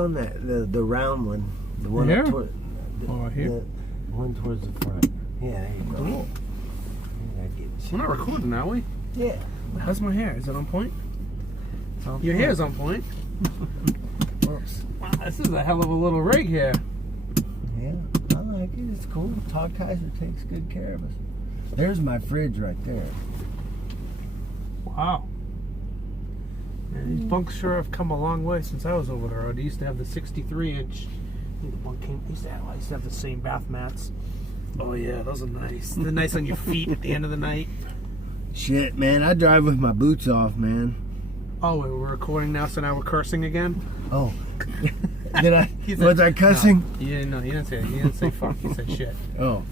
on that the round one, the one here? toward, Here? the one towards the front. Yeah, there you go. Cool. We're not recording, are we? Yeah. How's my hair? Is it on point? Your hair's on point. Whoops. Wow, this is a hell of a little rig here. Yeah, I like it. It's cool. Todd Kaiser takes good care of us. There's my fridge right there. Wow. And these bunks sure have come a long way since I was over the road. I used to have the 63-inch. I used to have the same bath mats. Oh yeah, those are nice. They're nice on your feet at the end of the night. Shit, man, I drive with my boots off, man. Oh, we're recording now, so now we're cursing again? Oh. Did I? Was I cussing? No, you didn't say it. You didn't say fuck. You said shit. Oh.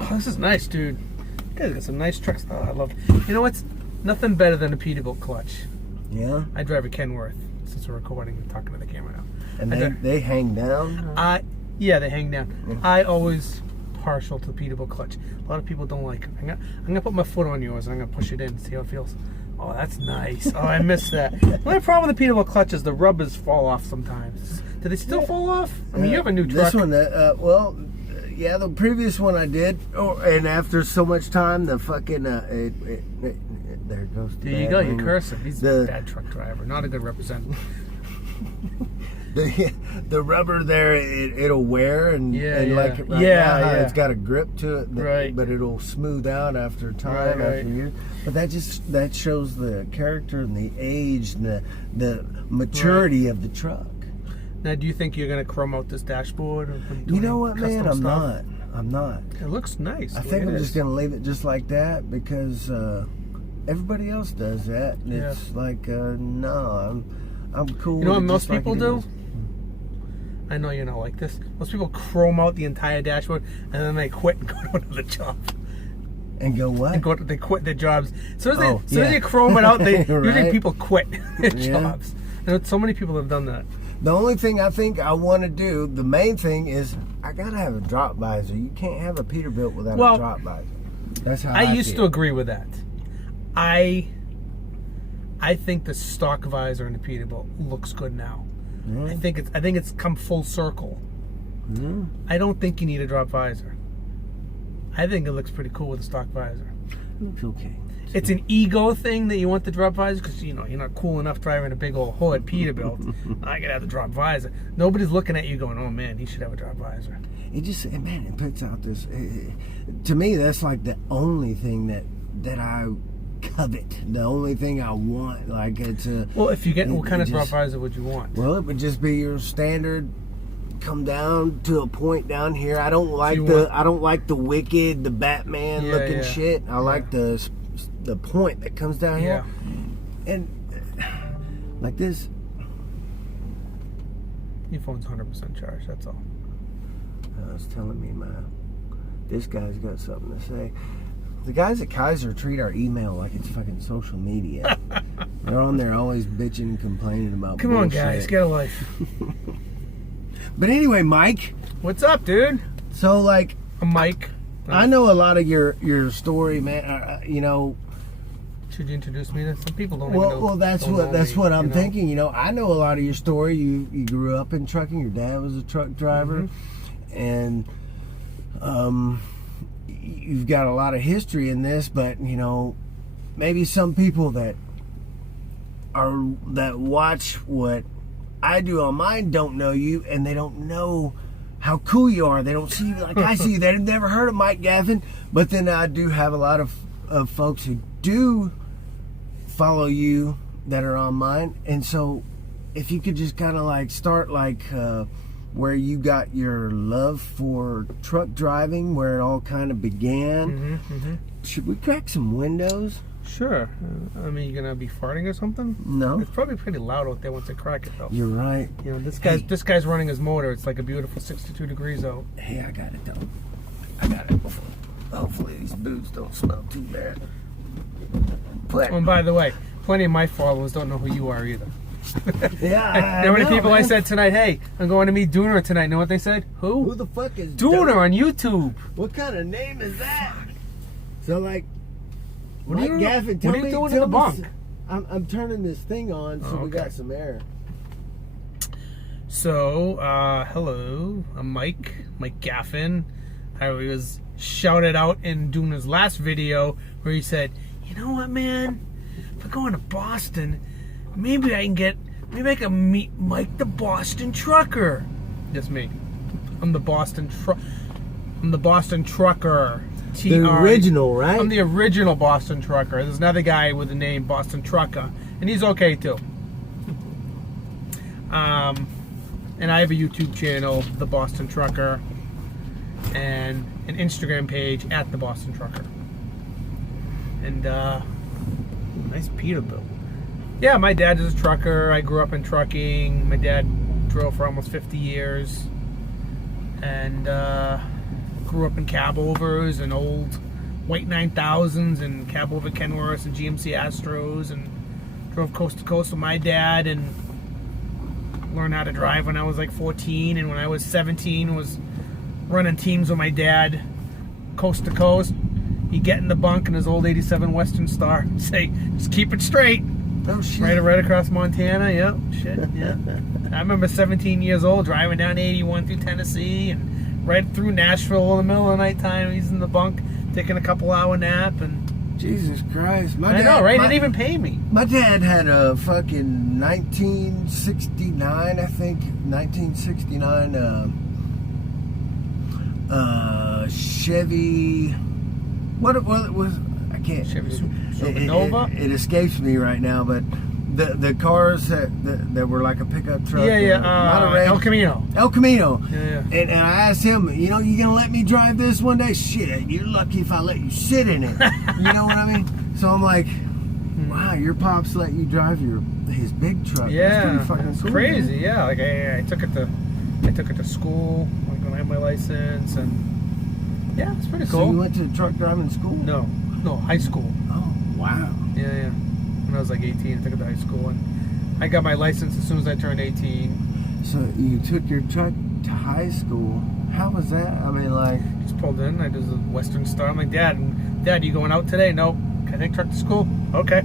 Oh, this is nice, dude. You guys got some nice trucks. Oh, I love it. You know what's nothing better than a Peterbilt clutch? Yeah? I drive a Kenworth since we're recording and talking to the camera now. And they hang down? Yeah, they hang down. Yeah. I always partial to the Peterbilt clutch. A lot of people don't like it. I'm gonna put my foot on yours and I'm gonna push it in and see how it feels. Oh, that's nice. Oh, I miss that. The only problem with the Peterbilt clutch is the rubbers fall off sometimes. Do they still fall off? I mean, you have a new truck. This one, yeah, the previous one I did, and after so much time, the fucking, there it goes. There you go, you're cursing. He's a bad truck driver, not a good representative. The rubber there, it'll wear like right now, it's got a grip to it, right? But it'll smooth out after time, after years. But that shows the character and the age and the maturity of the truck. Now, do you think you're gonna chrome out this dashboard? Or you know what, man? I'm not. It looks nice. I think I'm just gonna leave it just like that because everybody else does that. And it's like, no, I'm cool. You know what most people do? I know you're not like this. Most people chrome out the entire dashboard and then they quit and go to another job. And go what? They quit their jobs. So as you chrome it out, usually people quit their jobs. And so many people have done that. The only thing I think I want to do, the main thing is I gotta have a drop visor. You can't have a Peterbilt without a drop visor. That's how I used to agree with that. I think the stock visor in the Peterbilt looks good now. I think it's come full circle. I don't think you need a drop visor. I think it looks pretty cool with a stock visor. It looks okay. It's an ego thing that you want the drop visor because you're not cool enough driving a big old hood Peterbilt. I gotta have the drop visor. Nobody's looking at you going, "Oh man, he should have a drop visor." It puts out this. To me, that's like the only thing that I covet. The only thing I want, like it's a. Well, if you get what kind of drop visor would you want? Well, it would just be your standard. Come down to a point down here. I don't like the Wicked, the Batman looking shit. I like the point that comes down here, and like this. Your phone's 100% charged. That's all. It's telling me this guy's got something to say. The guys at Kaiser treat our email like it's fucking social media. They're on there always bitching and complaining about Come on, guys, get a life. But anyway, Mike. What's up, dude? So, like... Mike. I know a lot of your story, man. You know... Should you introduce me to some people? Don't even know. Well, that's what I'm thinking. You know, I know a lot of your story. You grew up in trucking. Your dad was a truck driver. And... you've got a lot of history in this, but you know, maybe some people that watch what I do on mine don't know you, and they don't know how cool you are. They don't see you like I see you. They've never heard of Mike Gaffin, but then I do have a lot of folks who do follow you that are on mine, and so if you could just kind of like start like where you got your love for truck driving, where it all kind of began. Should we crack some windows? Sure. I mean, you gonna be farting or something? No. It's probably pretty loud out there once I crack it, though. You're right. You know, this guy's running his motor. It's like a beautiful 62 degrees out. Hey, I got it though. I got it. Hopefully these boots don't smell too bad. Oh, and by the way, plenty of my followers don't know who you are either. Yeah, how many people I said tonight, hey, I'm going to meet Dooner tonight. You know what they said? Who? Who the fuck is Dooner on YouTube? What kind of name is that? So like, what Mike Gaffin, what are you doing in the bunk? I'm turning this thing on so we got some air. So, hello, I'm Mike Gaffin. I was shouted out in doing his last video where he said, you know what, man? If we're going to Boston, maybe I can meet Mike the Boston Trucker. That's me. I'm the Boston Trucker. The original, right? I'm the original Boston Trucker. There's another guy with the name Boston Trucker, and he's okay too. And I have a YouTube channel, The Boston Trucker, and an Instagram page at The Boston Trucker. And nice Peterbilt. Yeah, my dad is a trucker. I grew up in trucking. My dad drove for almost 50 years. And grew up in cab-overs and old white 9000s and cab-over Kenworths and GMC Astros, and drove coast to coast with my dad, and learned how to drive when I was like 14, and when I was 17 was running teams with my dad coast to coast. He'd get in the bunk in his old 87 Western Star and say, just keep it straight. Oh, shit. Right across Montana. Yep. Shit. Yeah. I remember 17 years old driving down 81 through Tennessee and right through Nashville in the middle of the nighttime. He's in the bunk taking a couple-hour nap, and Jesus Christ. I know, right? He didn't even pay me. My dad had a fucking 1969, I think, 1969 Chevy. What it was, I can't. Chevy Supernova? It escapes me right now, but the cars that were like a pickup truck. El Camino. El Camino. Yeah. And I asked him, you know, you gonna let me drive this one day? Shit, you're lucky if I let you sit in it. You know what I mean? So I'm like, wow, your pops let you drive his big truck. Yeah, that's pretty fucking it's cool, crazy. Man. Yeah, like I took it to school, like when I had my license, and yeah, it's pretty cool. So you went to truck driving school? No, high school. Oh, wow. Yeah. When I was like 18, I took it to high school, and I got my license as soon as I turned 18. So you took your truck to high school. How was that? I mean, like... Just pulled in. I did the Western Star. I'm like, Dad, you going out today? Nope. Can I take truck to school? Okay.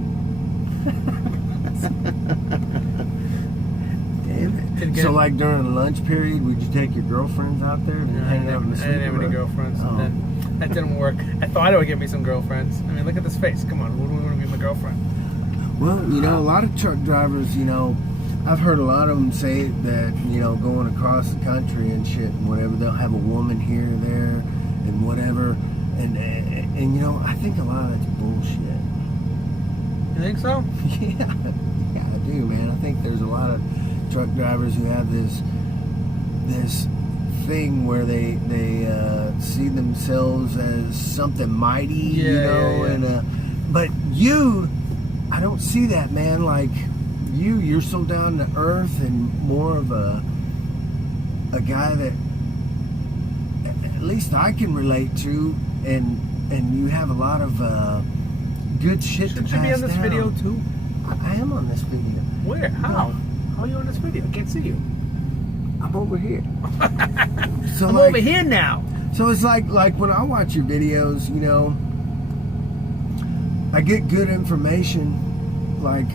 Damn it. So, like, during the lunch period, would you take your girlfriends out there and hang out in the I didn't have any girlfriends. Oh. And then that didn't work. I thought it would get me some girlfriends. I mean, look at this face. Come on. Who do we want to be my girlfriend? Well, you know, a lot of truck drivers, you know, I've heard a lot of them say that, you know, going across the country and shit and whatever, they'll have a woman here or there and whatever. And you know, I think a lot of that's bullshit. You think so? Yeah, I do, man. I think there's a lot of truck drivers who have this thing where they see themselves as something mighty, you know, and but I don't see that, man. Like you're so down to earth and more of a guy that at least I can relate to, and you have a lot of good shit to pass down. Should be on this video too? I am on this video. Where? How? How are you on this video? I can't see you. I'm over here. So I'm over here now. So it's like when I watch your videos, you know, I get good information, like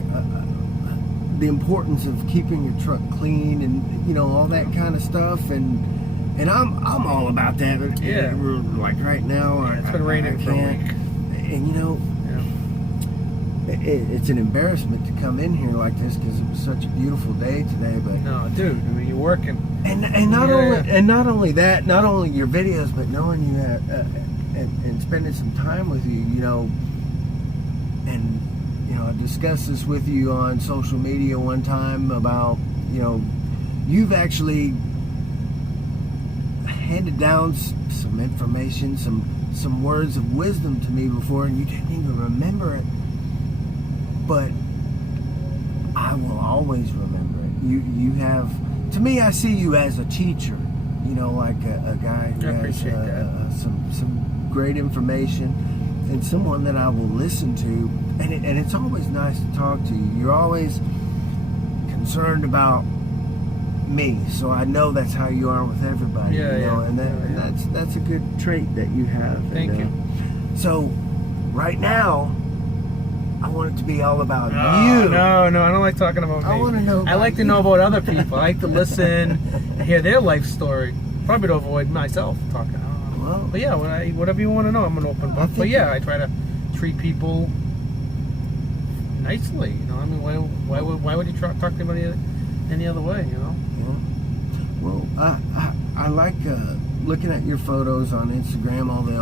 the importance of keeping your truck clean and, you know, all that kind of stuff, and I'm all about that. But yeah, like right now, it's been raining for a week, and you know, it's an embarrassment to come in here like this because it was such a beautiful day today. But no, dude, I mean, you're working, and not only that, not only your videos, but knowing you and spending some time with you, you know. And, you know, I discussed this with you on social media one time about, you know, you've actually handed down some information, some words of wisdom to me before, and you didn't even remember it. But I will always remember it. You have, to me, I see you as a teacher, you know, like a guy who has some great information. And someone that I will listen to, and it's always nice to talk to you. You're always concerned about me, so I know that's how you are with everybody. You know? And that's a good trait that you have. Thank you. So, right now, I want it to be all about No, you. no, I don't like talking about me. I want to know. I like to know about other people. I like to listen and hear their life story. Probably to avoid myself talking. Well, But yeah, whatever you want to know, I'm an open book. But yeah, I try to treat people nicely. You know, I mean, why would you talk to anybody any other way? You know. Yeah. Well, I like looking at your photos on Instagram, all the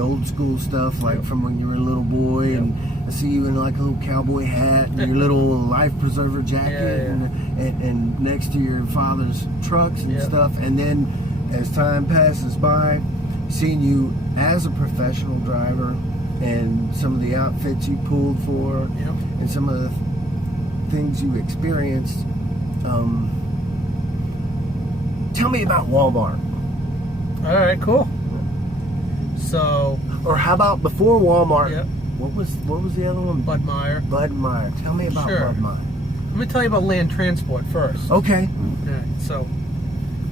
old school stuff, like from when you were a little boy, and I see you in like a little cowboy hat and your little life preserver jacket, and next to your father's trucks and stuff. And then as time passes by, seeing you as a professional driver and some of the outfits you pulled for, and some of the things you experienced. Tell me about Walmart. All right, cool. So, or how about before Walmart? Yeah. What was the other one? Bud Meyer. Bud Meyer. Tell me about Bud Meyer. Let me tell you about land transport first. Okay. All right, so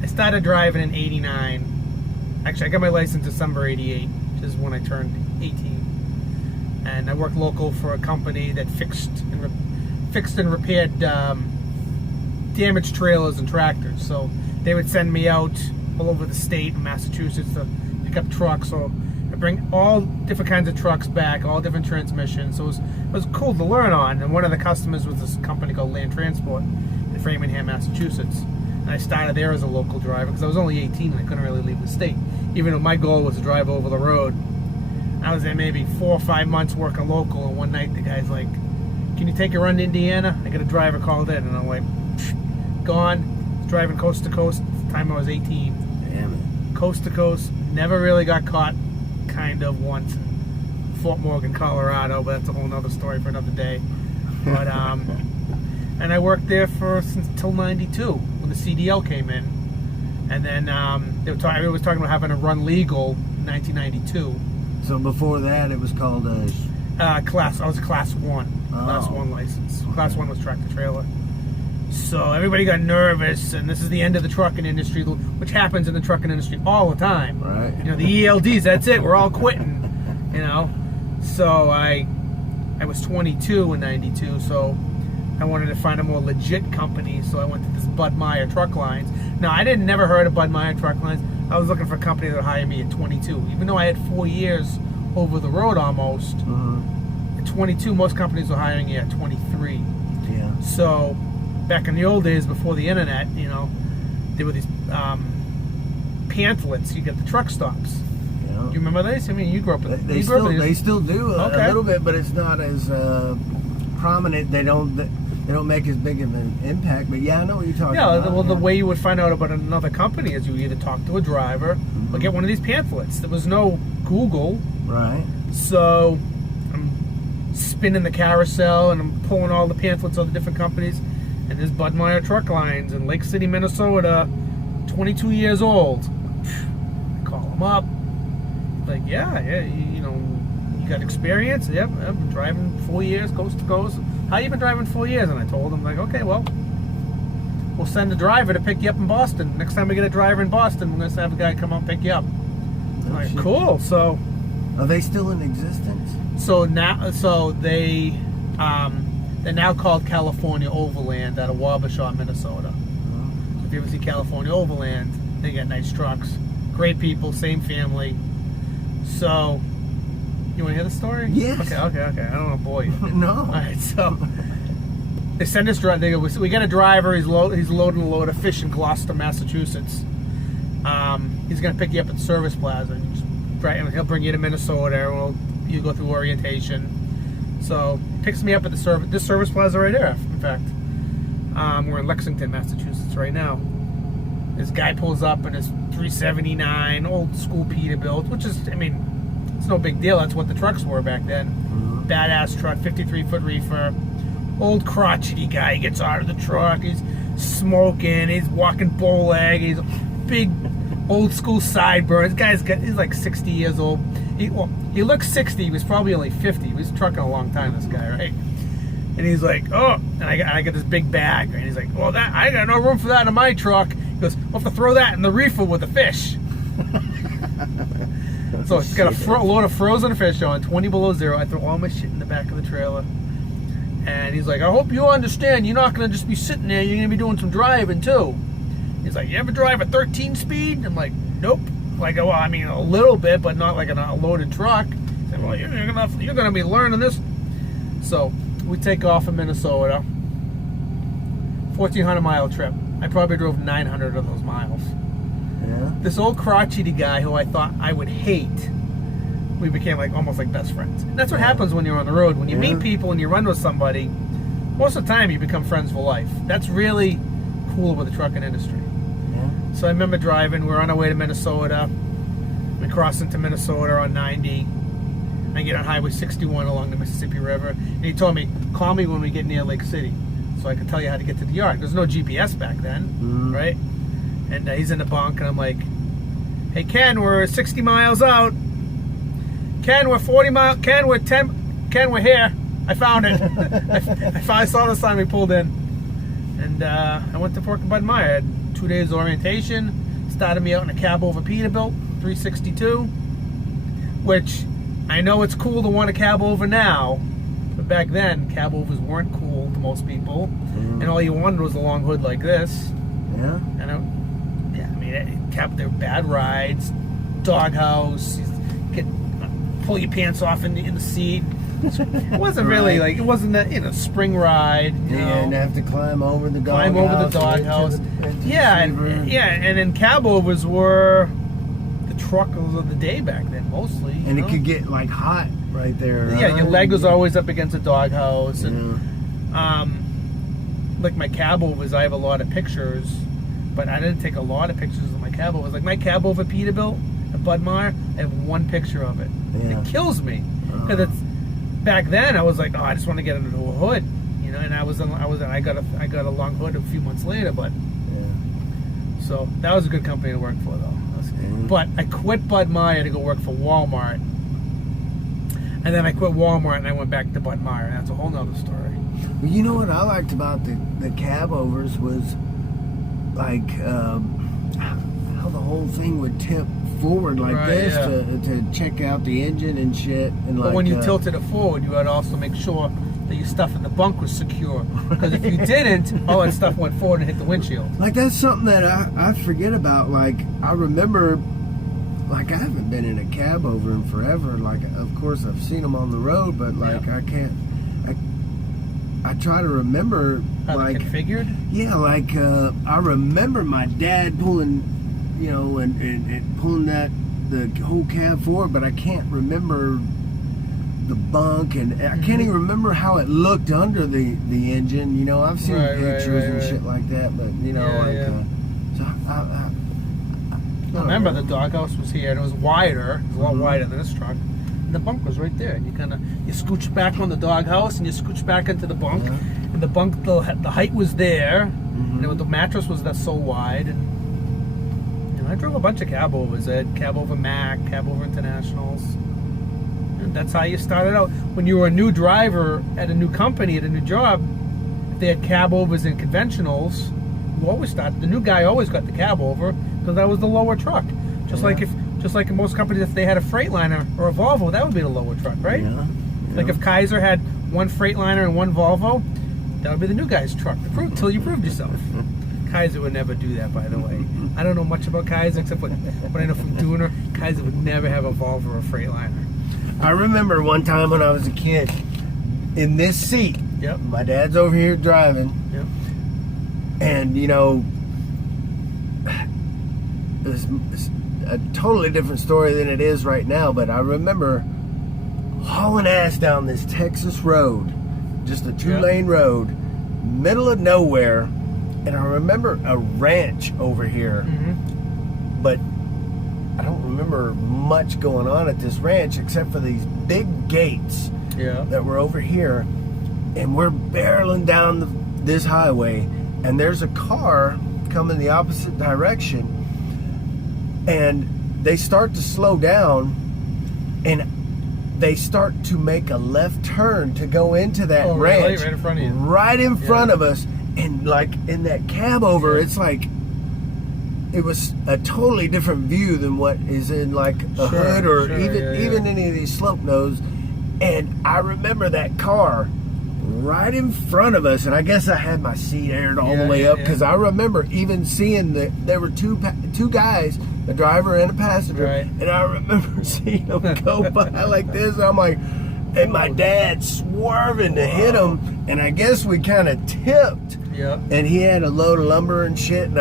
I started driving in '89. Actually, I got my license December '88, which is when I turned 18. And I worked local for a company that fixed and repaired damaged trailers and tractors. So they would send me out all over the state in Massachusetts to pick up trucks. So I bring all different kinds of trucks back, all different transmissions. So it was cool to learn on. And one of the customers was this company called Land Transport in Framingham, Massachusetts. And I started there as a local driver because I was only 18 and I couldn't really leave the state, even though my goal was to drive over the road. I was there maybe 4 or 5 months working local, and one night the guy's like, "Can you take a run to Indiana?" I got a driver called in, and I'm like, gone, driving coast to coast. At the time I was 18. Damn it. Coast to coast, never really got caught, kind of once in Fort Morgan, Colorado, but that's a whole nother story for another day. But and I worked there till '92 when the CDL came in, and then everyone was talking about having to run legal in 1992. So before that, it was called a class. I was a class 1, class 1 license. Class 1 was tractor trailer. So everybody got nervous, and this is the end of the trucking industry, which happens in the trucking industry all the time. Right. You know, the ELDs. That's it. We're all quitting. You know. So I was 22 in '92. So I wanted to find a more legit company. So I went to this Bud Meyer Truck Lines. Now I never heard of Bud Meyer Truck Lines. I was looking for a company that would hire me at 22, even though I had 4 years over the road almost. At 22, most companies were hiring you at 23. Yeah. So back in the old days, before the internet, you know, there were these pamphlets. You get the truck stops. Yeah. Do you remember these? I mean, you grew up with. They still do a little bit, but it's not as prominent. They don't make as big of an impact. But yeah, I know what you're talking about. Well, the way you would find out about another company is you either talk to a driver or get one of these pamphlets. There was no Google. Right. So I'm spinning the carousel and I'm pulling all the pamphlets of the different companies. And there's Bud Meyer Truck Lines in Lake City, Minnesota, 22 years old. I call them up. Like, yeah, you know, you got experience? Yep, I've been driving 4 years, coast to coast. How you been driving 4 years? And I told them, like, okay, well, we'll send a driver to pick you up in Boston. Next time we get a driver in Boston, we're going to have a guy come out and pick you up. I'm like, cool. So, are they still in existence? So now, they're now called California Overland out of Wabasha, Minnesota. So if you ever see California Overland, they got nice trucks, great people, same family. So, you want to hear the story? Yes. Okay. I don't want to bore you. No. All right, so they send us driver. They go, we got a driver. He's loading a load of fish in Gloucester, Massachusetts. He's gonna pick you up at Service Plaza. And you just drive, and he'll bring you to Minnesota. You go through orientation. So he picks me up at this Service Plaza right here. In fact, we're in Lexington, Massachusetts right now. This guy pulls up in his 379 old school Peterbilt, which is, I mean, it's no big deal. That's what the trucks were back then. Badass truck, 53-foot reefer. Old crotchety guy. He gets out of the truck. He's smoking. He's walking bow leg. He's big, old school sideburns. He's like 60 years old. He looks 60. He was probably only 50. He was trucking a long time, this guy, right? And he's like, oh, and I got this big bag. And he's like, well, I got no room for that in my truck. He goes, we'll have to throw that in the reefer with the fish. So it's got a load of frozen fish on, 20 below zero. I throw all my shit in the back of the trailer. And he's like, I hope you understand, you're not going to just be sitting there, you're going to be doing some driving too. He's like, you ever drive a 13 speed? I'm like, nope. Like, well, I mean, a little bit, but not like a loaded truck. He said, well, you're gonna be learning this. So we take off in Minnesota, 1,400-mile trip. I probably drove 900 of those miles. Yeah. This old crotchety guy who I thought I would hate, we became like almost like best friends. And that's what happens when you're on the road. When you meet people and you run with somebody, most of the time you become friends for life. That's really cool with the trucking industry. So I remember driving, we're on our way to Minnesota. We cross into Minnesota on 90. I get on Highway 61 along the Mississippi River. And he told me, call me when we get near Lake City, so I could tell you how to get to the yard. There's no GPS back then, right? And he's in the bunk, and I'm like, hey, Ken, we're 60 miles out. Ken, we're 40 miles. Ken, we're 10. Ken, we're here. I found it. I saw the sign we pulled in. And I went to Pork and Bud Meyer. I had 2 days of orientation, started me out in a cab over Peterbilt, 362, which I know it's cool to want a cab over now, but back then cab overs weren't cool to most people, and all you wanted was a long hood like this. Yeah. And they were bad rides, doghouse, pull your pants off in the seat. It wasn't really like, it wasn't that, spring ride. You know, and have to climb over the doghouse. And then cab overs were the truckers of the day back then, mostly. And it could get like hot right there. Yeah, your leg was always up against a doghouse. And like my cab overs, I have a lot of pictures, but I didn't take a lot of pictures of my cab overs. Like my cab over Peterbilt at Bud Meyer, I have one picture of it. Yeah. It kills me because it's. Back then, I was like, oh, I just want to get into a hood, and I got a long hood a few months later, but so that was a good company to work for, though. But I quit Bud Meyer to go work for Walmart, and then I quit Walmart and I went back to Bud Meyer, and that's a whole nother story. Well, you know what I liked about the cab overs was like how the whole thing would tip forward like to check out the engine and shit. And but when you tilted it forward, you had to also make sure that your stuff in the bunk was secure, because if you didn't, all that stuff went forward and hit the windshield. Like, that's something that I forget about. Like, I remember, like, I haven't been in a cab over in forever. Like, of course I've seen them on the road, but like I can't. I try to remember how like configured. Yeah, like I remember my dad pulling. And pulling the whole cab forward, but I can't remember the bunk, and I can't even remember how it looked under the engine. I've seen pictures and shit like that, but so I remember the doghouse was here, and it was wider. It was a lot wider than this truck. And the bunk was right there. And you scooch back on the doghouse, and you scooch back into the bunk, and the bunk, the height was there, and the mattress was that so wide, and I drove a bunch of cab overs. I had cab over Mac, cab over Internationals. And that's how you started out. When you were a new driver at a new company, at a new job, if they had cab overs and conventionals, you always started. The new guy always got the cab over because that was the lower truck. Just like in most companies, if they had a Freightliner or a Volvo, that would be the lower truck, right? Yeah. Like if Kaiser had one Freightliner and one Volvo, that would be the new guy's truck. Until you proved yourself. Kaiser would never do that, by the way. I don't know much about Kaiser except what I know from Dooner. Kaiser would never have a Volvo or a Freightliner. I remember one time when I was a kid, in this seat. Yep. My dad's over here driving. Yep. And it's a totally different story than it is right now. But I remember hauling ass down this Texas road, just a 2-lane road, middle of nowhere. And I remember a ranch over here, but I don't remember much going on at this ranch except for these big gates that were over here. And we're barreling down this highway, and there's a car coming the opposite direction, and they start to slow down, and they start to make a left turn to go into that ranch. Right in front of you. Right in front of us. And like in that cab over, it's like it was a totally different view than what is in like a hood or even any of these slope nose. And I remember that car right in front of us, and I guess I had my seat aired all the way up because I remember even seeing that there were two guys, a driver and a passenger, and I remember seeing them go by like this. I'm like, and my dad swerving to hit him, and I guess we kind of tipped. Yeah. And he had a load of lumber and shit, and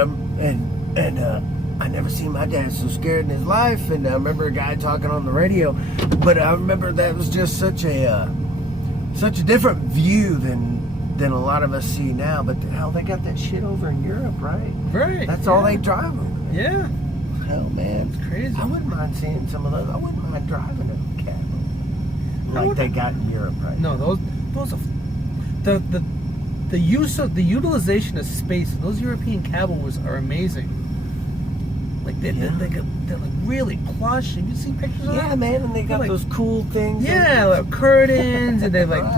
I never seen my dad so scared in his life. And I remember a guy talking on the radio, but I remember that was just such a different view than a lot of us see now. But hell, they got that shit over in Europe, right? Right. That's all they drive over. Yeah. Hell, man, it's crazy. I wouldn't mind seeing some of those. I wouldn't mind driving a cab like they got in Europe, right? No, those are the utilization of space. Those European cabos are amazing. Like they're like really plush. Have you seen pictures of them? Yeah, man, and they got like, those cool things. Yeah, like curtains, and they're like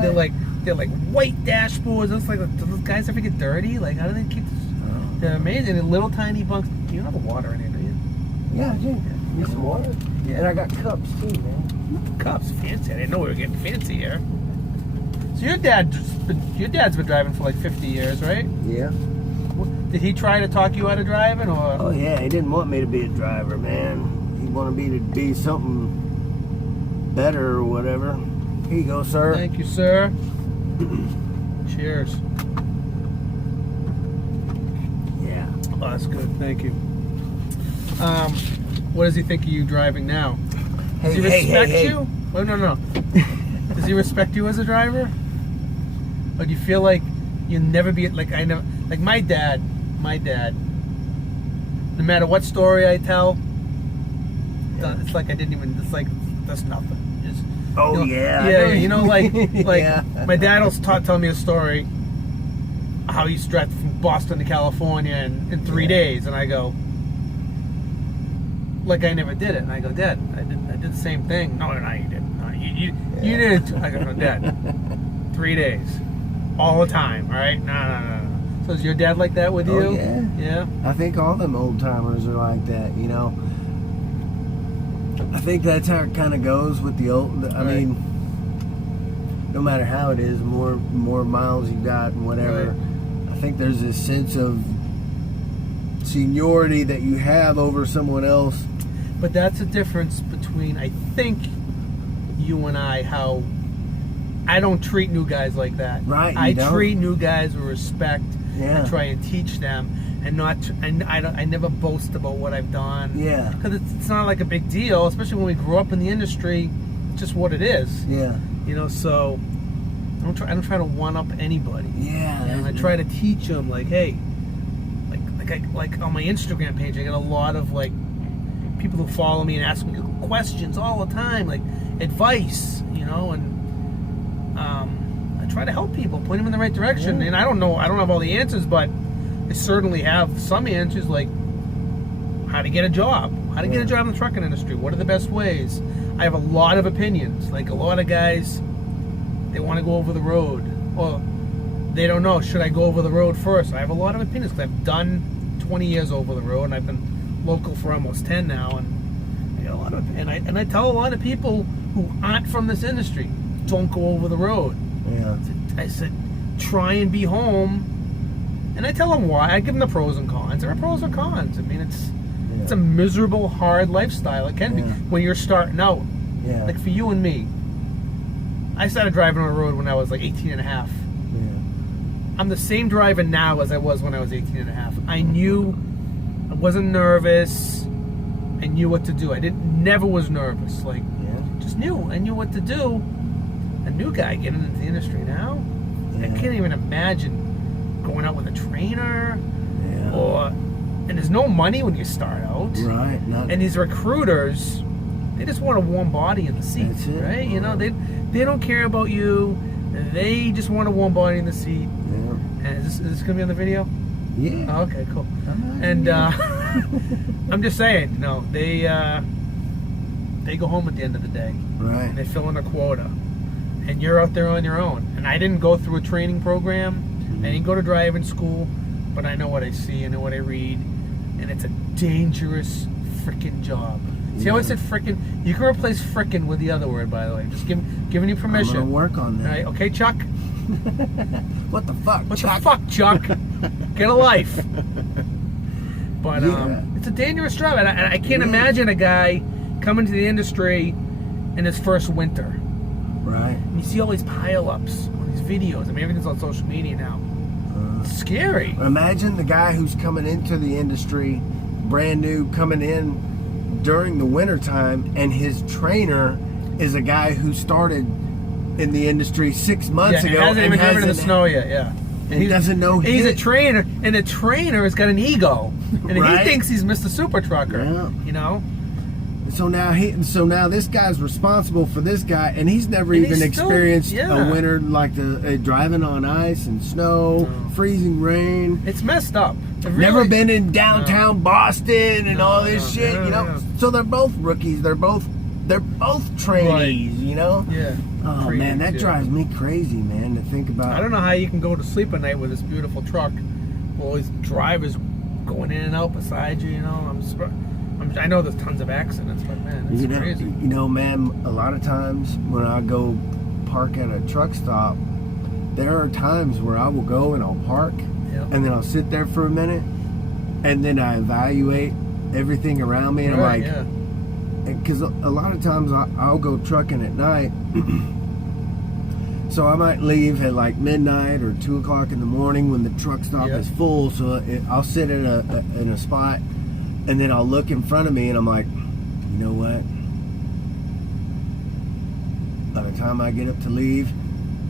white dashboards. It's like, do those guys ever get dirty? Like, how do they keep this? They're amazing. And little tiny bunks. You don't have water in here, do you? Yeah, I do. Need some water? Yeah. And I got cups too, man. Cups, fancy. I didn't know we were getting fancy here. So your dad's been driving for like 50 years, right? Yeah. Did he try to talk you out of driving, or? Oh yeah, he didn't want me to be a driver, man. He wanted me to be something better or whatever. Here you go, sir. Thank you, sir. Cheers. Yeah. Oh, that's good. Thank you. What does he think of you driving now? Does he respect you? Oh, no. Does he respect you as a driver? Or do you feel like you'll never be like my dad, no matter what story I tell, it's like I didn't even, it's like, that's nothing. Just, you know, like my dad will tell me a story how he used to drive from Boston to California in 3 days, and I go, like I never did it, and I go, Dad, I did the same thing. No, you didn't. No, you did it too. I go, no, Dad, 3 days, all the time, all right? No. So is your dad like that with you? Oh, yeah. Yeah? I think all them old timers are like that, you know. I think that's how it kind of goes with the old. I mean, no matter how it is, more miles you got and whatever. Right. I think there's this sense of seniority that you have over someone else. But that's the difference between, I think, you and I, how I don't treat new guys like that. Right. I treat new guys with respect. Yeah. And try and teach them, and I never boast about what I've done. Yeah. Because it's not like a big deal, especially when we grew up in the industry. It's just what it is. Yeah. You know, so I don't try to one up anybody. Yeah. And I try to teach them, like, hey, like on my Instagram page, I get a lot of like people who follow me and ask me questions all the time, like advice, you know, and I try to help people, point them in the right direction. And I don't have all the answers, but I certainly have some answers, like how to get a job, get a job in the trucking industry. What are the best ways? I have a lot of opinions. Like a lot of guys, they want to go over the road, or they don't know, should I go over the road first? I have a lot of opinions because I've done 20 years over the road, and I've been local for almost 10 now, and I got a lot of, and I tell a lot of people who aren't from this industry, don't go over the road. Yeah. I said, try and be home, and I tell them why. I give them the pros and cons. There are pros and cons. I mean, it's a miserable, hard lifestyle. It can be when you're starting out. Yeah. Like for you and me, I started driving on the road when I was like 18 and a half. Yeah. I'm the same driver now as I was when I was 18 and a half. I knew, I wasn't nervous. I knew what to do. Never was nervous. Like, just knew. I knew what to do. A new guy getting into the industry now, I can't even imagine going out with a trainer, and there's no money when you start out. Right. And these recruiters, they just want a warm body in the seat. That's it. Right? You know, they don't care about you. They just want a warm body in the seat. Yeah. And is this gonna be on the video? Yeah. Oh, okay, cool. And I'm just saying, you know, they go home at the end of the day. Right. And they fill in a quota. And you're out there on your own. And I didn't go through a training program. I didn't go to driving school, but I know what I see, I know what I read. and it's a dangerous freaking job. See how I said frickin'? You can replace frickin' with the other word, by the way. Just giving you permission. I'm gonna work on that. All right, okay, Chuck? What the fuck, What Chuck? the fuck, Chuck? Get a life. But Yeah. it's a dangerous job, and I can't imagine a guy coming to the industry in his first winter. Right. And you see all these pile-ups on these videos. I mean, everything's on social media now. It's scary. Imagine the guy who's coming into the industry, brand new, coming in during the winter time, and his trainer is a guy who started in the industry 6 months ago hasn't even driven in the snow yet. Yeah, and he doesn't know. He's a trainer, and the trainer has got an ego, and Right. he thinks he's Mr. Super Trucker. Yeah. You know. So now this guy's responsible for this guy, and he's never And even he's still- experienced yeah. a winter like driving on ice and snow, freezing rain. It's messed up. It Never really- been in downtown Boston and all this shit, no, you know. no. So they're both rookies. They're both trainees, Right. you know. Yeah. Oh Crazy, man, that yeah. drives me crazy, man, to think about. I don't know how you can go to sleep at night with this beautiful truck. All these drivers going in and out beside you. You know, I know there's tons of accidents, but man, it's crazy. You know, man, a lot of times when I go park at a truck stop, there are times where I will go and I'll park, Yep. and then I'll sit there for a minute, and then I evaluate everything around me, and Right, I'm like, yeah. because a lot of times I'll go trucking at night. So I might leave at like midnight or 2 o'clock in the morning when the truck stop Yep. is full. So I'll sit in a spot, and then I'll look in front of me, and I'm like, you know what? By the time I get up to leave,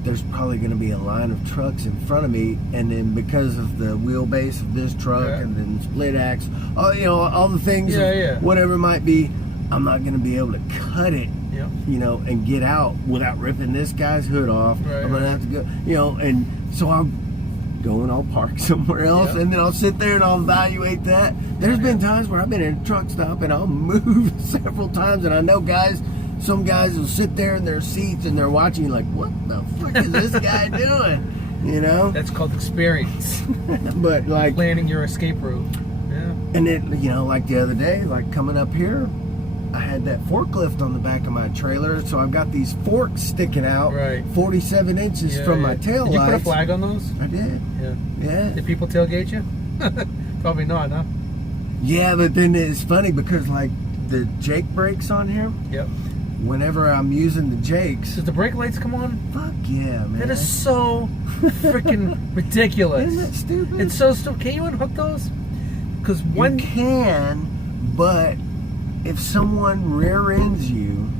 there's probably going to be a line of trucks in front of me, and then because of the wheelbase of this truck, Yeah. and then split axe, all the things, Yeah, yeah. whatever it might be, I'm not going to be able to cut it, Yep. and get out without ripping this guy's hood off. Right, I'm gonna right. have to go, and so I'll go and I'll park somewhere else, Yep. and then I'll sit there and I'll evaluate that. There's been times where I've been in a truck stop and I'll move several times, and I know some guys will sit there in their seats and they're watching like, what the fuck is this guy doing? You know? That's called experience. But like, Planning your escape route. Yeah. and then, like the other day, like coming up here, I had that forklift on the back of my trailer, so I've got these forks sticking out, Right. 47 inches Yeah, from yeah. my tail Did you put a lights. flag on those? I did. Yeah. Yeah. Did people tailgate you? Probably not, huh? Yeah, but then it's funny because like the Jake brakes on here, Yep. whenever I'm using the Jakes, Does the brake lights come on? fuck yeah, man. That is so freaking ridiculous. Isn't that stupid? It's so stupid. Can you unhook those? Because You one can, but if someone rear ends you,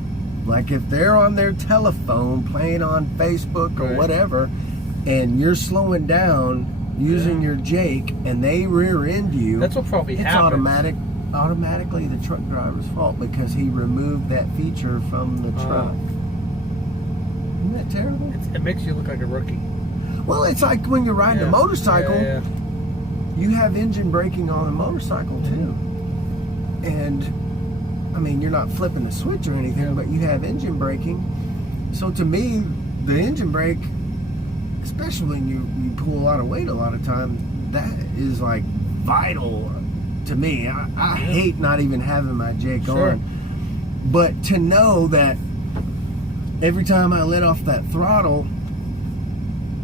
like if they're on their telephone playing on Facebook or Right. whatever, and you're slowing down using your Jake and they rear end you, that's what probably it's happens. automatically the truck driver's fault because he removed that feature from the truck. Isn't that terrible? It makes you look like a rookie. Well, it's like when you're riding a motorcycle, Yeah, you have engine braking on a motorcycle too. And I mean, you're not flipping the switch or anything, Yeah. but you have engine braking. So to me, the engine brake, especially when you pull a lot of weight a lot of times, that is like vital to me. I hate not even having my Jake Sure. on. But to know that every time I let off that throttle,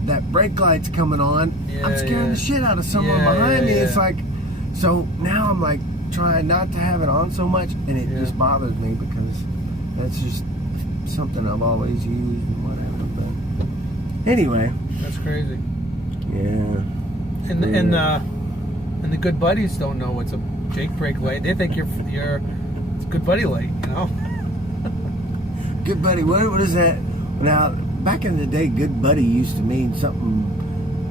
that brake light's coming on, Yeah, I'm scaring yeah. the shit out of someone Yeah, behind me. yeah, It's yeah. like, so now I'm like trying not to have it on so much, and it Yeah. just bothers me because that's just something I've always used and whatever. But anyway, that's crazy. yeah. And the good buddies don't know it's a Jake brake light. They think you're it's a good buddy light, you know. Good buddy. What is that? Now, back in the day, good buddy used to mean something.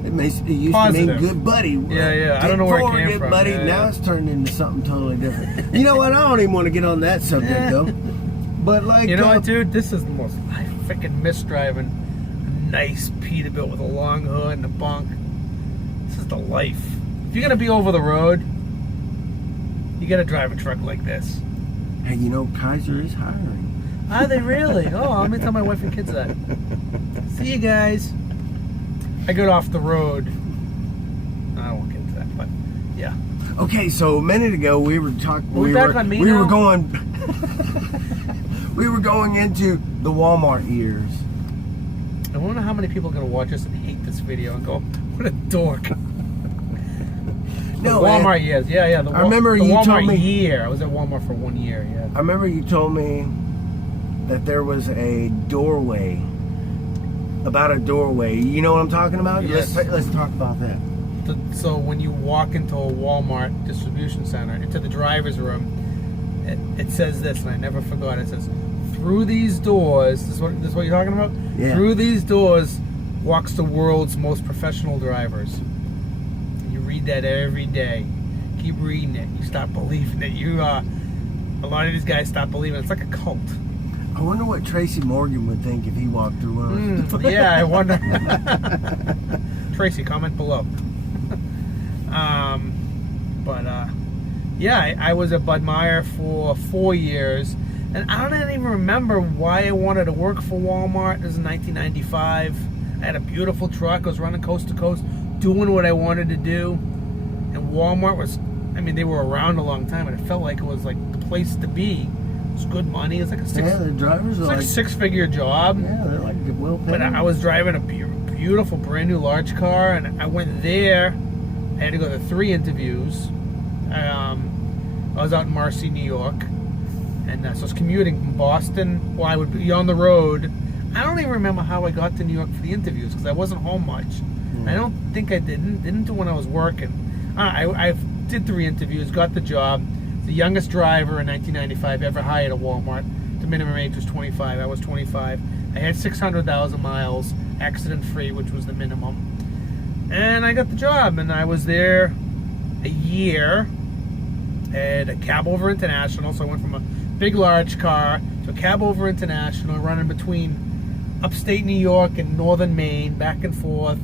It used Positive. to mean good buddy. Yeah, yeah. I don't know where it came good from. buddy. Yeah, now yeah. it's turned into something totally different. You know what? I don't even want to get on that subject though. But like, You know what, dude? This is the most. I freaking miss driving a nice Peterbilt with a long hood and a bunk. This is the life. If you're gonna be over the road, you gotta drive a truck like this. Hey, you know, Kaiser is hiring. Are they really? Oh, I'm gonna tell my wife and kids that. See you guys. I got off the road. I won't get into that, but yeah. Okay, so a minute ago we were talking. We back on me we now? were going. We were going into the Walmart years. I wonder how many people are going to watch us and hate this video and go, "What a dork." No, Walmart man. years. Yeah. I remember the you Walmart told me. year. I was at Walmart for 1 year. Yeah. I remember you told me that there was a doorway. About a doorway. You know what I'm talking about? Yes. Let's talk about that. So when you walk into a Walmart distribution center, into the driver's room, it says this, and I never forgot. It says, "Through these doors," this is what you're talking about? Yeah. "Through these doors walks the world's most professional drivers." You read that every day. Keep reading it. You stop believing it. A lot of these guys stop believing it. It's like a cult. I wonder what Tracy Morgan would think if he walked through one of those. Yeah, I wonder. Tracy, comment below. Yeah, I was at Bud Meyer for 4 years, and I don't even remember why I wanted to work for Walmart. This is 1995. I had a beautiful truck. I was running coast to coast, doing what I wanted to do, and Walmart was, they were around a long time, and it felt like it was like the place to be. It was good money. It was like a the drivers are like a six-figure job. Yeah, they're like well paid. But I was driving a beautiful, brand new large car, and I went there. I had to go to 3 interviews. I was out in Marcy, New York, and so I was commuting from Boston. Well, I would be on the road. I don't even remember how I got to New York for the interviews because I wasn't home much. I don't think I didn't do when I was working. I did 3 interviews, got the job. The youngest driver in 1995 ever hired at Walmart. The minimum age was 25. I was 25. I had 600,000 miles, accident-free, which was the minimum. And I got the job, and I was there a year at a Cab Over International. So I went from a big, large car to a Cab Over International, running between upstate New York and northern Maine, back and forth.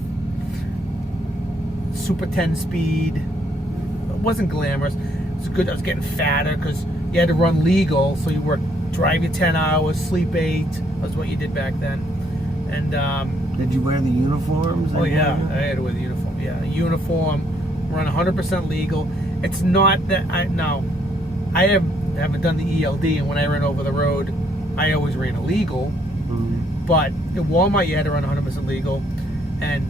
Super 10 speed. It wasn't glamorous. It was good. I was getting fatter because you had to run legal, so you drive you 10 hours, sleep 8. That's what you did back then. And did you wear the uniforms? oh yeah, I had to wear the uniform. Yeah, uniform. Run 100% legal. It's not that I haven't done the ELD, and when I ran over the road, I always ran illegal. Mm-hmm. But at Walmart, you had to run 100% legal, and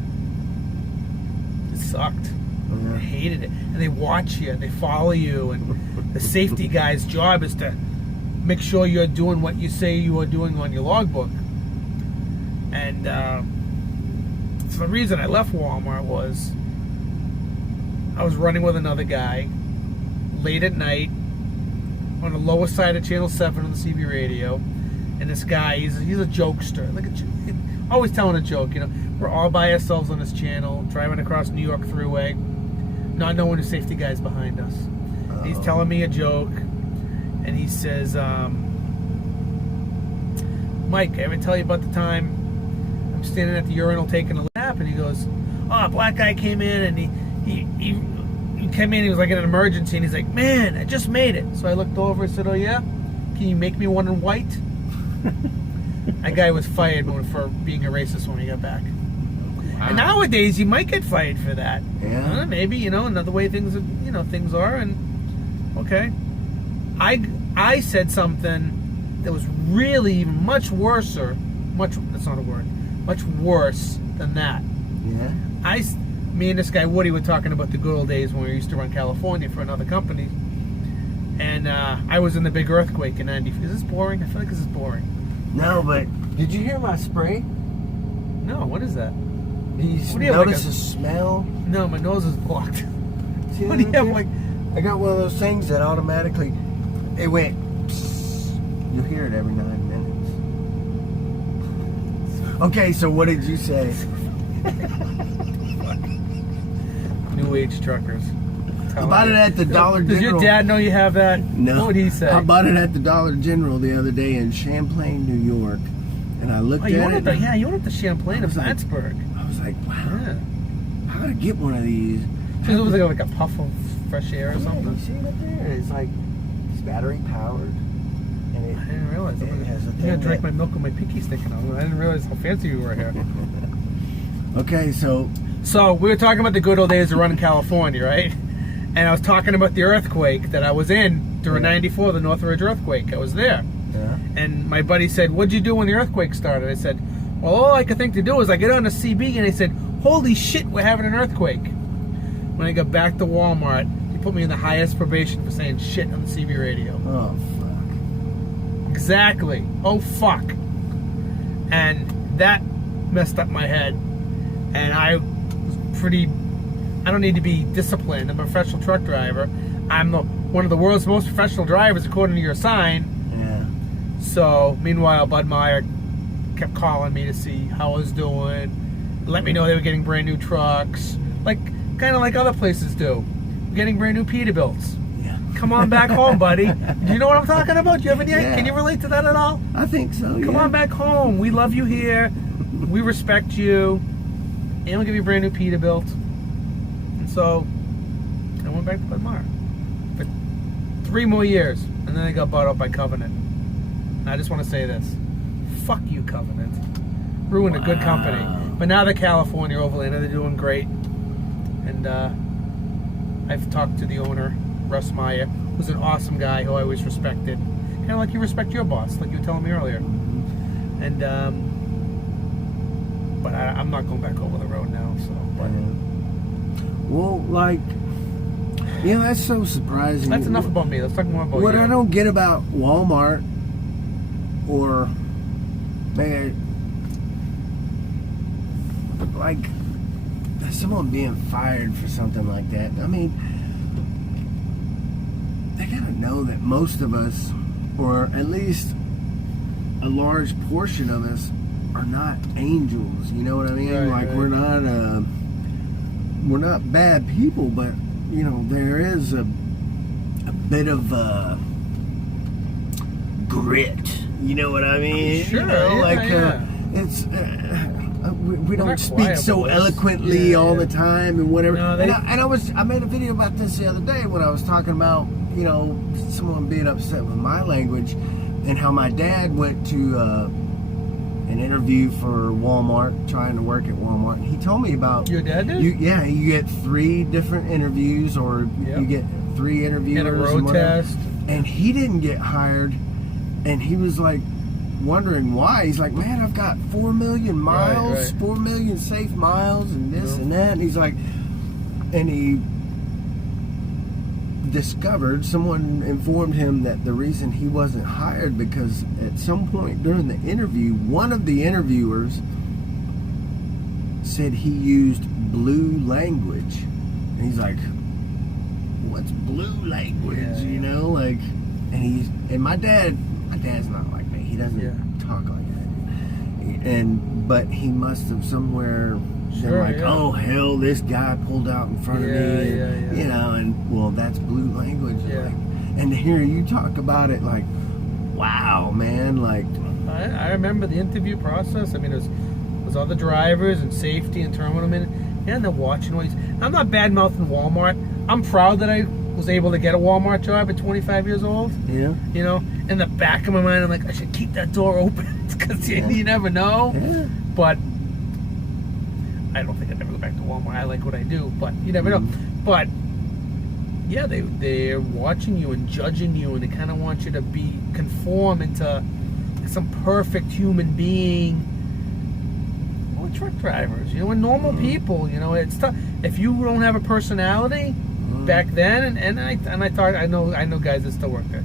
it sucked. I hated it. And they watch you, they follow you, and the safety guy's job is to make sure you're doing what you say you are doing on your logbook. And so the reason I left Walmart was I was running with another guy late at night on the lower side of Channel 7 on the CB radio. And this guy, he's a jokester, always telling a joke. We're all by ourselves on this channel, driving across New York Thruway, not knowing the safety guy's behind us. He's telling me a joke, and he says, "Mike, I ever tell you about the time I'm standing at the urinal taking a nap?" And he goes, a black guy came in, and he came in, he was like in an emergency, and he's like, "Man, I just made it." So I looked over and said, "Oh yeah? Can you make me one in white?" That guy was fired for being a racist when he got back. Wow. And nowadays, you might get fired for that. Yeah. Maybe, another way things are, and okay. I said something that was really even much worse, that's not a word, much worse than that. Yeah. Me and this guy Woody were talking about the good old days when we used to run California for another company, and I was in the big earthquake in '90. Is this boring? I feel like this is boring. No, but did you hear my spray? No, what is that? Did you notice the smell? No, my nose is blocked. See what do you have, I got one of those things that automatically, it went, psst. You'll hear it every 9 minutes. Okay, so what did you say? New age truckers. I bought it at the Dollar General. Does your dad know you have that? No. What would he say? I bought it at the Dollar General the other day in Champlain, New York. And I looked at it. You went up to Champlain of Plattsburgh. I was like, wow. Yeah. I gotta get one of these. So it was like a puff of fresh air or something? You see it up there? It's like, it's battery powered. And I didn't realize. It has a I'm going to drink my milk with my pinky sticking out. I didn't realize how fancy you were here. Okay, so we were talking about the good old days of running California, right? And I was talking about the earthquake that I was in during '94, the Northridge earthquake. I was there. Yeah. And my buddy said, "What'd you do when the earthquake started?" I said, "Well, all I could think to do is I get on the CB," and they said, "Holy shit, we're having an earthquake." When I got back to Walmart, he put me in the highest probation for saying shit on the CB radio. Oh, fuck. Exactly. Oh, fuck. And that messed up my head. And I was pretty... I don't need to be disciplined. I'm a professional truck driver. I'm one of the world's most professional drivers, according to your sign. Yeah. So, meanwhile, Bud Meyer kept calling me to see how I was doing. Let me know they were getting brand new trucks. Kind of like other places do. Getting brand new Peterbilts. Yeah. Come on back home, buddy. Do you know what I'm talking about? Do you have any? Yeah. Can you relate to that at all? I think so. Come on back home. We love you here. We respect you. And we'll give you a brand new Peterbilt. And so I went back to Bud Meyer for 3 more years, and then I got bought out by Covenant. And I just want to say this: fuck you, Covenant. Ruined a good company. But now they're California Overland, and they're doing great. And I've talked to the owner, Russ Meyer, who's an awesome guy who I always respected. Kind of like you respect your boss, like you were telling me earlier. And but I'm not going back over the road now. So, but well, that's so surprising. That's enough about me. Let's talk more about what you. I don't get about Walmart, or someone being fired for something like that. I mean, they gotta know that most of us, or at least a large portion of us, are not angels. You know what I mean? Right. We're not bad people, but there is a bit of grit. You know what I mean? Sure. It's. We We're don't not speak quiet so boys. eloquently all the time and whatever. No, I made a video about this the other day when I was talking about someone being upset with my language, and how my dad went to an interview for Walmart, trying to work at Walmart, and he told me about Your dad did? you get 3 different interviews, or you get 3 interviewers And a road whatever. test. And he didn't get hired, and he was like wondering why. He's like, man, I've got 4 million miles, 4 million safe miles, and this and that. And he's like, and he discovered, someone informed him that the reason he wasn't hired, because at some point during the interview, one of the interviewers said he used blue language. And he's like, what's blue language? And my dad's not like me. He doesn't talk like that. But he must have somewhere been like, oh hell, this guy pulled out in front of me, and that's blue language. And to hear you talk about it, like, wow, man, like, I remember the interview process. I mean, it was other drivers and safety and terminal and they're watching all these. I'm not bad mouthing Walmart. I'm proud that I was able to get a Walmart job at 25 years old. Yeah. In the back of my mind, I'm like, I should keep that door open because you never know. Yeah. But I don't think I'd ever go back to Walmart. I like what I do, but you never know. But yeah, they're watching you and judging you, and they kind of want you to conform into some perfect human being. Well, truck drivers, and normal people. It's tough if you don't have a personality. Back then, and I know guys that still work there.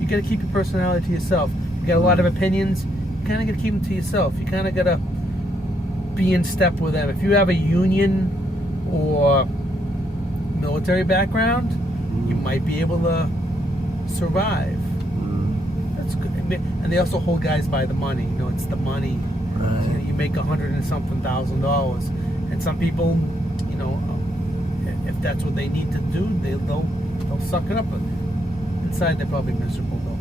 You got to keep your personality to yourself. You got a lot of opinions. You kind of got to keep them to yourself. You kind of got to be in step with them. If you have a union or military background, you might be able to survive. That's good. And they also hold guys by the money. It's the money. Right. You make $100 and something thousand, and some people, if that's what they need to do, they'll suck it up. But inside, they're probably miserable, though.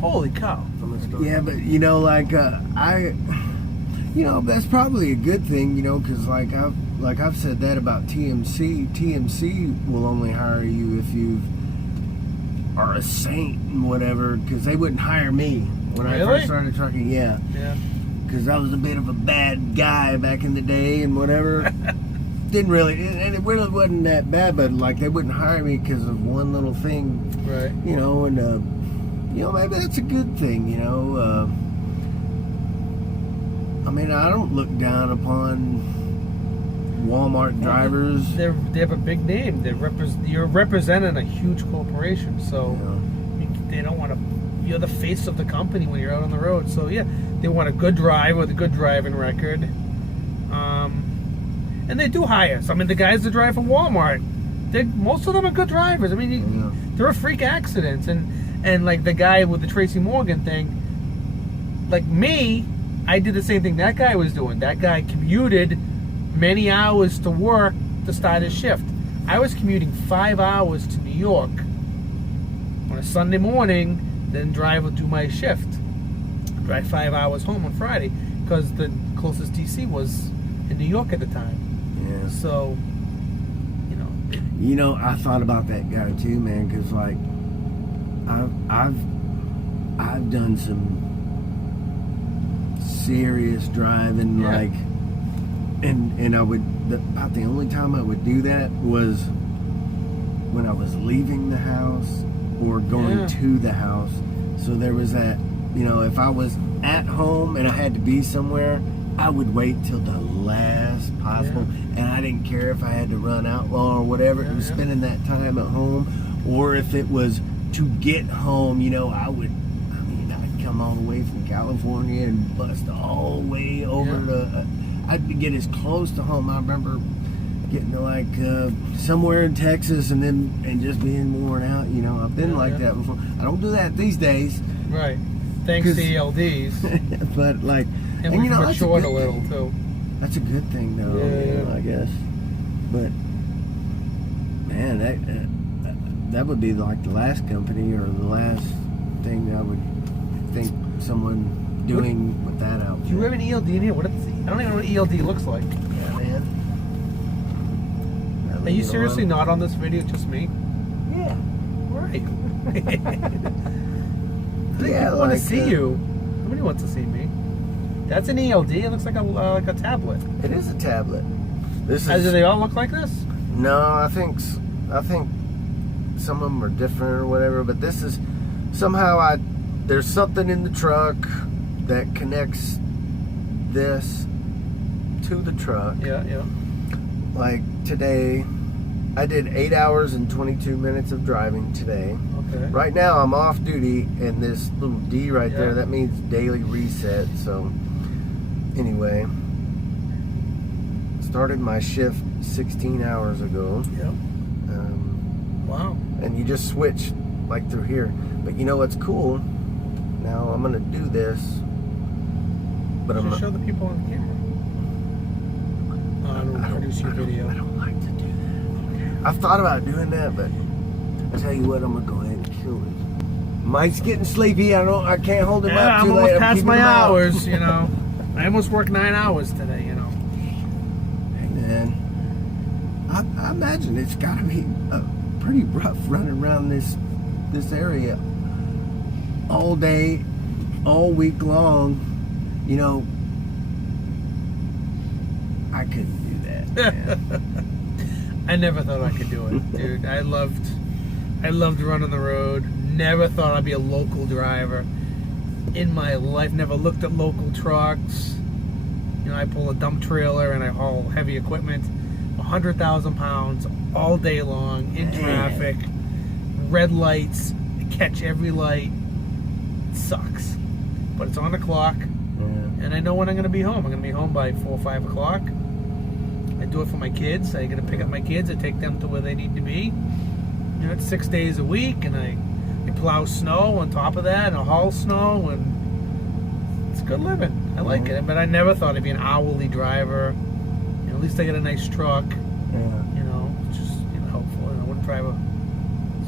Holy cow! Yeah, but that's probably a good thing, because I've said that about TMC. TMC will only hire you if you are a saint and whatever, because they wouldn't hire me when I first started trucking. Yeah. Because I was a bit of a bad guy back in the day and whatever. didn't really, and it really wasn't that bad, but like they wouldn't hire me because of one little thing, Right. you know, and you know, maybe that's a good thing, you know. I mean, I don't look down upon Walmart drivers. They have a big name. You're representing a huge corporation, so they don't want to. You're the face of the company when you're out on the road. So yeah, they want a good driver with a good driving record. And they do hire. So, I mean, the guys that drive for Walmart, most of them are good drivers. I mean, there are freak accidents, and like the guy with the Tracy Morgan thing, like me, I did the same thing that guy was doing. That guy commuted many hours to work to start his shift. I was commuting 5 hours to New York on a Sunday morning, then do my shift. Drive 5 hours home on Friday because the closest DC was in New York at the time. Yeah. So, you know, I thought about that guy too, man, because like I've done some serious driving, like, and I would about the only time I would do that was when I was leaving the house or going to the house. So there was that, you know, if I was at home and I had to be somewhere, I would wait till the last possible, and I didn't care if I had to run outlaw or whatever. It was spending that time at home, or if it was to get home, you know, I'd come all the way from California and bust all the way over to, I'd get as close to home. I remember getting to like somewhere in Texas and just being worn out, you know. I've been like that before. I don't do that these days. Right. Thanks to ELDs. But like, and you know, that's matured a little too. That's a good thing, though. You know, I guess. But man, that would be like the last company or the last thing I would think someone doing with that outfit. Do you have an ELD in here? I don't even know what ELD looks like. Yeah, man. Are you seriously not on this video? Just me? Yeah. Right. Yeah, I want to see you. Nobody wants to see me. That's an ELD. It looks like a tablet. It is a tablet. This Do they all look like this? No, I think some of them are different or whatever. But this is somehow there's something in the truck that connects this to the truck. Yeah. Like today, I did 8 hours and 22 minutes of driving today. Okay. Right now I'm off duty, and this little D right there, that means daily reset. So anyway, started my shift 16 hours ago. Yep. Wow. And you just switch like through here. But you know what's cool? Now I'm gonna do this, but I'm gonna show the people on the camera. I don't produce your video. I don't like to do that. Okay. I've thought about doing that, but I tell you what, I'm gonna go ahead and kill it. Mike's getting sleepy. I can't hold him up too late. I'm almost past my hours, you know. I almost worked 9 hours today, you know. Hey man, I imagine it's got to be pretty rough running around this area all day, all week long. You know, I couldn't do that, man. I never thought I could do it, dude. I loved running the road. Never thought I'd be a local driver in my life. Never looked at local trucks. You know, I pull a dump trailer and I haul heavy equipment, 100,000 pounds all day long in traffic, red lights, catch every light. It sucks, but it's on the clock, and I know when I'm going to be home. I'm going to be home by 4 or 5 o'clock. I do it for my kids. I'm going to pick up my kids and take them to where they need to be. You know, it's 6 days a week, and I plow snow on top of that, and I haul snow, and it's good living. I like it, but I never thought I'd be an hourly driver. You know, at least I get a nice truck. You know, just helpful. And I wouldn't drive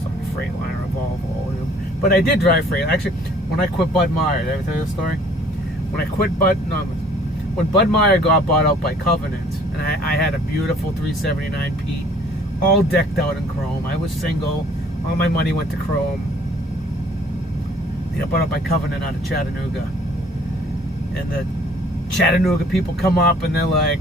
some Freightliner or Volvo. You know. But I did drive Freight. Actually, when I quit Bud Meyer, did I ever tell you the story? When Bud Meyer got bought out by Covenant, and I had a beautiful 379 Pete, all decked out in chrome. I was single. All my money went to chrome. They got bought out by Covenant out of Chattanooga. And the Chattanooga people come up and they're like,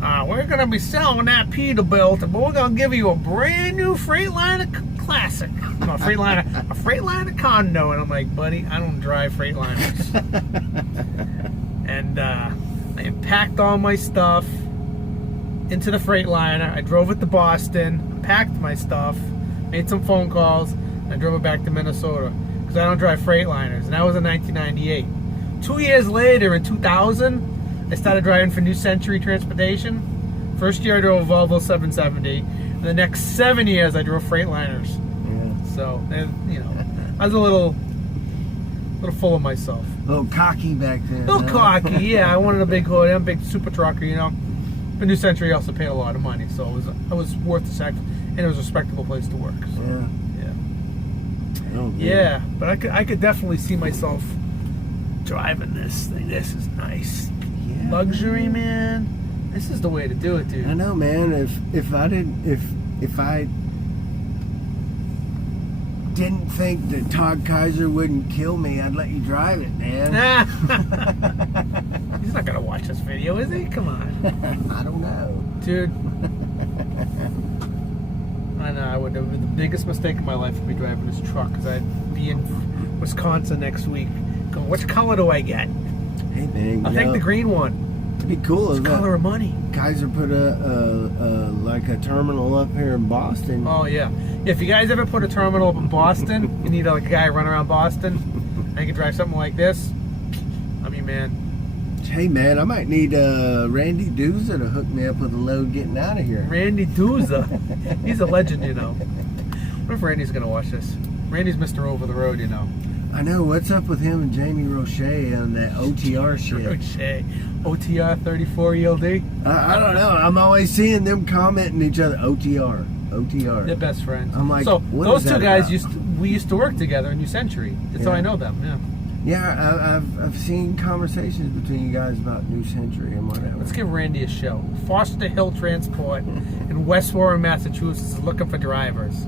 we're going to be selling that Peterbilt, but we're going to give you a brand new Freightliner Classic. No, a Freightliner Condo. And I'm like, buddy, I don't drive Freightliners. And I packed all my stuff into the Freightliner. I drove it to Boston, packed my stuff, made some phone calls, and I drove it back to Minnesota because I don't drive Freightliners. And that was in 1998. 2 years later, in 2000, I started driving for New Century Transportation. First year I drove a Volvo 770. And the next 7 years I drove Freightliners. Yeah. So, you know, I was a little full of myself. A little cocky back then. A little cocky, yeah. I wanted a big hood, a big super trucker, you know. But New Century also paid a lot of money, so it was worth the sacrifice, and it was a respectable place to work. So, yeah. Oh, yeah. But I could definitely see myself driving this thing. This is nice. Yeah. Luxury, man. This is the way to do it, dude. I know, man. If I didn't think that Todd Kaiser wouldn't kill me, I'd let you drive it, man. He's not gonna watch this video, is he? Come on. I don't know, dude. I know. I would have been the biggest mistake of my life would be driving this truck because I'd be in Wisconsin next week. Going, which color do I get? Hey, man. I'll take the green one. It'd be cool if color of money. Kaiser put like a terminal up here in Boston. Oh yeah. If you guys ever put a terminal up in Boston, you need like a guy run around Boston, and you can drive something like this. I mean, man. Hey, man, I might need Randy Duza to hook me up with a load getting out of here. Randy Duza, he's a legend, you know. What if Randy's gonna watch this? Randy's Mr. Over the Road, you know. I know. What's up with him and Jamie Roche on that OTR shit? Roche. OTR 34 ELD? I don't know. I'm always seeing them commenting each other. OTR. They're best friends. I'm like, so what those is two that guys about? we used to work together in New Century. That's how I know them. Yeah. Yeah, I've seen conversations between you guys about New Century and whatever. Let's give Randy a show. Foster Hill Transport in West Warren, Massachusetts is looking for drivers.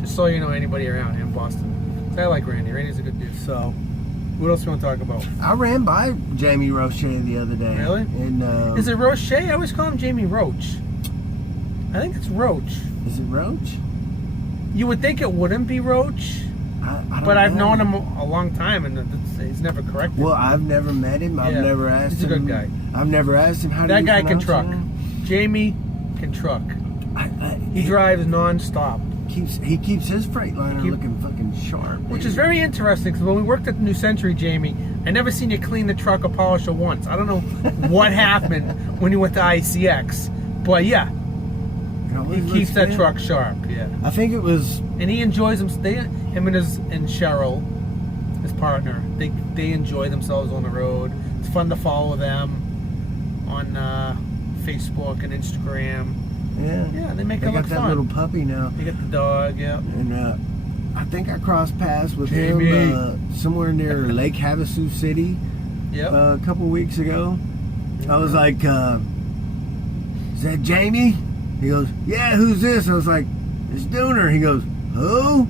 Just so you know, anybody around here in Boston. I like Randy. Randy's a good dude. So, what else you want to talk about? I ran by Jamie Roche the other day. Really? And, is it Roche? I always call him Jamie Roach. I think it's Roach. Is it Roach? You would think it wouldn't be Roach. I don't but I've know. known him a long time, and he's never corrected. Well, I've never met him. I've never asked him. He's a good guy. I've never asked him how to. That guy can truck. It? Jamie can truck. He drives nonstop. He keeps his Freightliner looking fucking sharp. Which is very interesting, because when we worked at the New Century, Jamie, I never seen you clean the truck or polish it once. I don't know what happened when you went to ICX, but yeah, he keeps that truck sharp. Yeah, I think it was, and he enjoys them. Him and Cheryl, his partner, they enjoy themselves on the road. It's fun to follow them on Facebook and Instagram. Yeah, they make it got look that fun. little puppy now. They got the dog, yeah. And I think I crossed paths with Jamie. him somewhere near Lake Havasu City a couple weeks ago. I was like, is that Jamie? He goes, yeah, who's this? I was like, it's Dooner. He goes, who?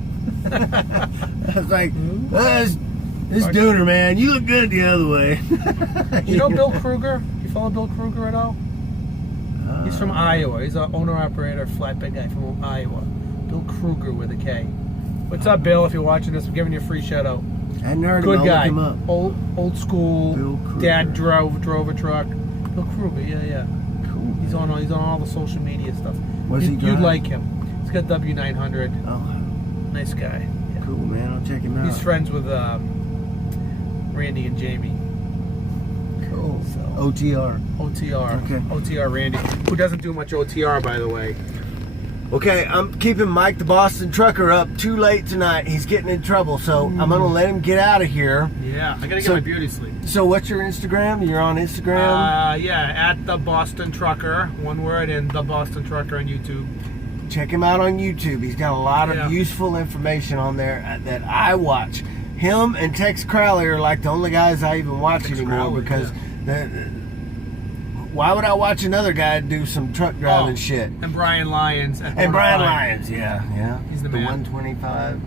I was like, it's Dooner, man. You look good the other way. You know Bill Kruger? You follow Bill Kruger at all? He's from Iowa. He's an owner-operator, flatbed guy from Iowa. Bill Kruger with a K. What's up, Bill? If you're watching this, I'm giving you a free shout-out. I nerd Good him. guy. Look him up. Old school. Bill Kruger. Dad drove a truck. Bill Kruger, yeah. Cool. He's on all the social media stuff. What's he You'd drive? like him. He's got W900. Oh, Nice guy. Yeah. cool, man. I'll check him out. He's friends with Randy and Jamie. Cool. So. OTR. OTR. Okay. OTR Randy, who doesn't do much OTR, by the way. Okay, I'm keeping Mike the Boston trucker up too late tonight. He's getting in trouble, so I'm gonna let him get out of here. Yeah, I gotta get So- my beauty sleep. So what's your Instagram? You're on Instagram? Yeah, at the Boston Trucker, one word, and the Boston Trucker on YouTube. Check him out on YouTube. He's got a lot Yeah. of useful information on there that I watch. Him and Tex Crowley are like the only guys I even watch Tex anymore Crowley, because why would I watch another guy do some truck driving shit? And Brian Lyons. And Brian Lyons, yeah. He's the the man. 125.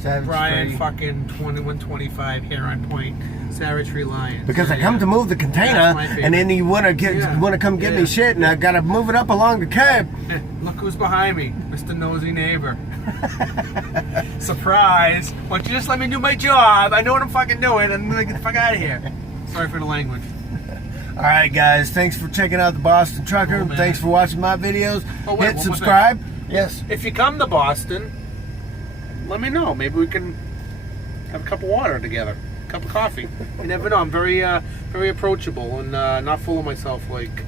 Savage Brian Free. fucking 2125 here on point. Savage Free Lions. Because I come to move the container, That's my favorite. and then you want to come get me shit, and I gotta move it up along the curb. Look who's behind me, Mr. Nosy Neighbor. Surprise! Why don't you just let me do my job? I know what I'm fucking doing, and I'm gonna get the fuck out of here. Sorry for the language. All right, guys. Thanks for checking out the Boston Trucker. Oh, Thanks for watching my videos. Oh, wait, Hit one more subscribe. Yes. If you come to Boston, let me know. Maybe we can have a cup of water together, a cup of coffee. You never know. I'm very, very approachable and not full of myself like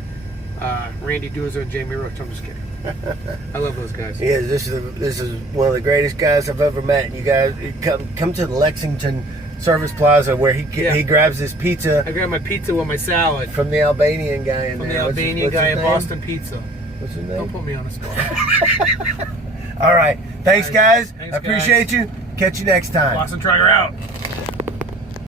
Randy Doozer and Jamie Rooks. I'm just kidding. I love those guys. Yeah, this is one of the greatest guys I've ever met. You guys come to the Lexington Service Plaza where he grabs his pizza. I grab my pizza with my salad from the Albanian guy in from there. the Albanian guy at Boston Pizza. What's his name? Don't put me on the spot. All right. Thanks, guys. Thanks, I appreciate you. Catch you next time. Boston Trucker out.